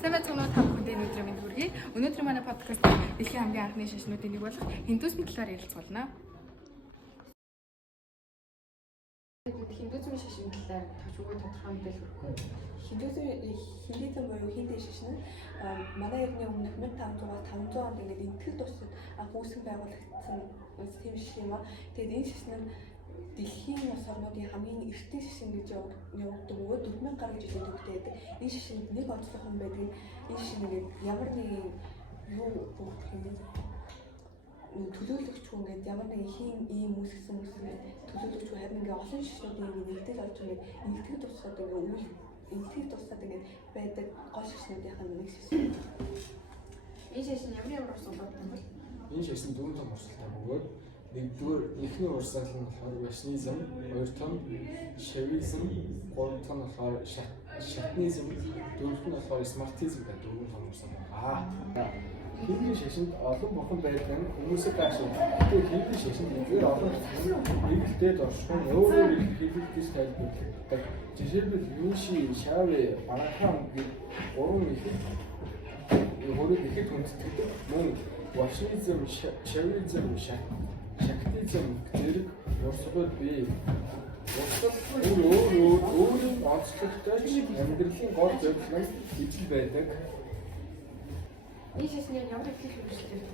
Сайн байцгаана уу та бүхэнд өнөөдөр минь хүргэе. Өнөөдөр манай подкаст дэлхийн хамгийн анхны шашнуудын нэг болох хиндуизмын талаар ярилцуулна. Хиндуизмын шашны талаар төвчгөө тодорхой мэдээлэл өгөх. Хиндуизм буюу хинди шашин нь манай эртний өмнөх 1500-аас 500 онд ингээд энтгэл тусад үүсгэн байгуулагдсан тийм шашин юм аа. Тэгээд энэ шашин нь дэлхийн улс орнуудын хамгийн эртний шашин гэж явагддаг бөгөөд 4000 гаруй жилийн төвтэй байдаг. Энэ шашинд нэг онцлог юм байдаг. Энэ шашин ингээд ямар нэгэн юу бүгд төлөөлөгч хүн ингээд ямар нэгэн хин ийм үүсгэсэн төлөөлөгч харин ингээд олон шашнуудын ингээд нэгдэл олж ингээд энтгэл тусаад ингээд энтгэл тусаад ингээд байдаг гол шашнуудынхаа нэг шашин. Энэ шашин ямар урсгалтай юм бэ? Энэ шашин дөрвөн том урсгалтай бөгөөд нэгдүгээр ихний урсгал нь болохоор вашнизм, хоёр том шавизм, гурав том нь болохоор шатнизм, дөрөвт нь болохоор смартизм гэдэг дөрвөн том урсгал байна. Хинди шашинд олон бурхан байдаг нь хүмүүсээ даашгүй. Тэгэхээр хинди шашинд нэгдүгээр олон нэгдэлтэд оршин өөрөөр хэлбэлтээс тайлбарладаг. Жишээлбэл юнши, шави, барахан гэх гурван ихэд хүндэтгэлдэг. Мөн вашнизм, шавизм, шактизм зэрэг урсгал бий. Урсгал өөрийн онцлогтой амьдралын гол зорилго нь ижил байдаг. Энэ шашны ямар их хөвчлөлтэй вэ?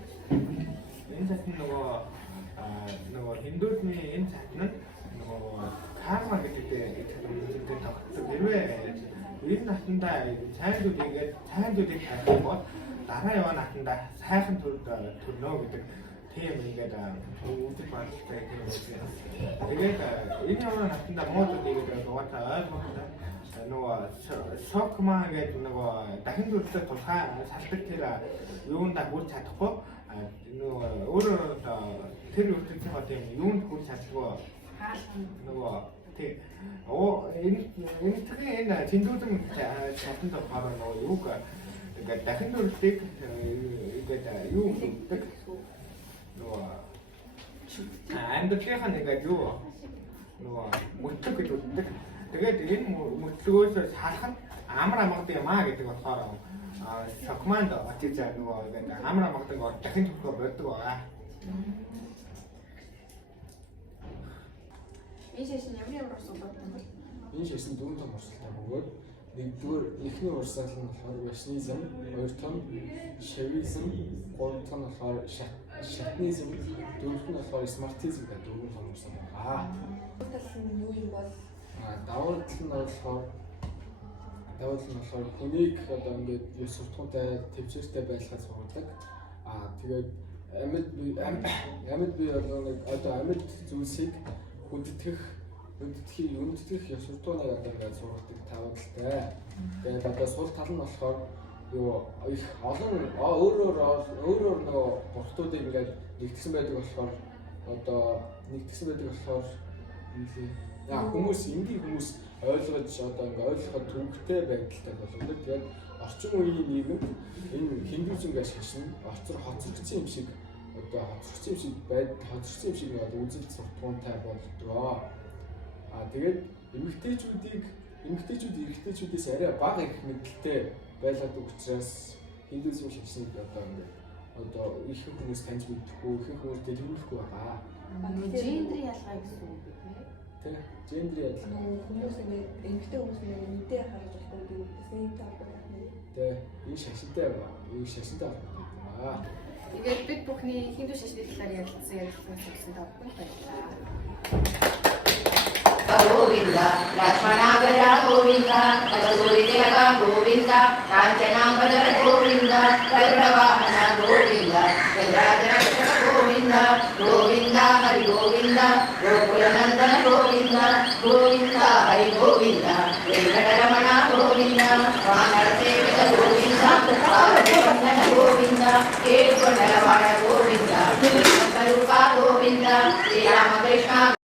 Энэ шашин нөгөө хиндуизмын энэ шашин нь нөгөө карма гэдэг тогтдог. Хэрвээ энэ насандаа цайнуудыг хайх бол дараа яваа насандаа сайхан төрнө гэдэг тийм ингээд үүсэх баталтай юм байна. Тэгээд энэ яваа насандаа муудуудыг угаасаа ойлгохтой нөгөө шокмаа гэдэг нөгөө дахин төрөлтэй тулхай салдаг тэр юундаа хүрч чадахгүй нөгөө өөрөө тэр үргэлжлэх хот юм юунд хүрч чаддгүй нөгөө тийм энэ хиндуизм шатнд болохоор нөгөө юуг ингээд дахин төрөлтийг ингээд юу гэдэг нөгөө амьдралынхаа нэг юу нөгөө мөтлөг гэж үздэг. Тэгээд энэ мөтлөгөөс салах нь амар амгадаг юм аа гэдэг болохоор шокманд очиж нөгөө ингээд амар амгадаг дахин төлхөө боддог байгаа. Энэ шашин ямар урсгалтай юм бэ? Энэ шашин дөрвөн том урсгалтай бөгөөд нэгдүгээр ихний урсгал нь болохоор вашнизм, хоёр том шавизм, гурав том нь болохоор шатнизм, дөрөвт нь болохоор смартизм гэдэг дөрвөн том урсгал байна. Тал нь юу юм бол давуу тал нь болохоор хүнийг одоо ингээд ёс суртахуунтай, төвчээртэй байлгахад сургадаг. Тэгээд амьд бие одоо амьд зүйлсийг хүндэтгэх ёс суртахууныг одоо ингээд сургадаг тавталтай. Тэгээд одоо сул тал нь болохоор юу их олон өөрөөр нөгөө бурхдуудыг ингээд нэгтгэсэн байдаг болохоор энгийн хүмүүс ойлгож одоо ингээ ойлгоход төвөгтэй байдалтай болгодог. Тэгээд орчин үеийн нийгэмд энэ хиндуизм гэж шашин хоцрогдсон юм шиг үзэл суртахуунтай болдог. Тэгээд эмэгтэйчүүдээс арай бага их мэдлэлтэй байлгадаг учраас хиндуизм шашныг одоо их хүмүүс таньж мэдхгүй, их хүмүүс дэлгэрүүлэхгүй байгаа. Гендрийн ялгаа гэсэн үг үү? Гендрийн ялгаа. хүмүүс ингээд эмэгтэй хүмүүс ингээд мэдээ харж болохгүй гэсэн талбар. Энэ шашинтай байна. Тэгээд бид бүхний хинду шашны талаар ярилцсан баярлалаа. Govinda, Lakshmanagara Govinda, Adagurika Govinda, Kanchanambara Govinda, Kalravahana Govinda, Kadrajana Govinda, Govinda Hari Govinda, Gokulanandana Govinda, Govinda Hari Govinda, Venkataramana Govinda, Vanarasevita Govinda, Arjuna Govinda, Ketuvandaravana Govinda, Sarupa Govinda, Ramakrishna